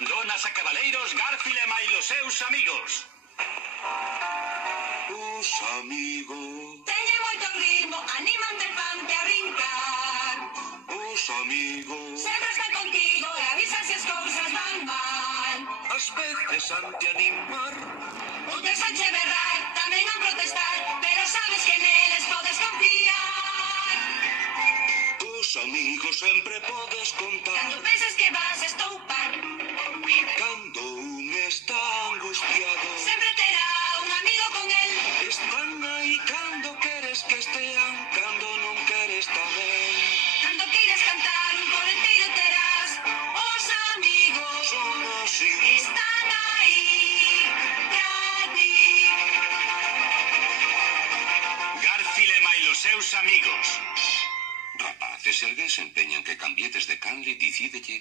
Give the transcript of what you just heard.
Donas e cabaleiros, Garfield e mailos seus amigos. Os amigos. Teñen moito ritmo, animan de pante a brincar. Os amigos. Sempre están contigo e avisan se as cousas van mal. Ás veces han de animar. Outras han che berrar, tamén han protestar, pero sabes que neles podes confiar. Os amigos sempre podes contar. Cando penses que vas a estoupar, Cando un está angustiado. sempre terá un amigo con el. Están aí cando queres que estean, cando non queres tamén. Cando queiras cantar un coro inteiro terás. Os amigos Son así. están aí pra ti. Garfield e mailos seus amigos. Rapaces, se alguén se empeña en que cambietes de canle, dicídelle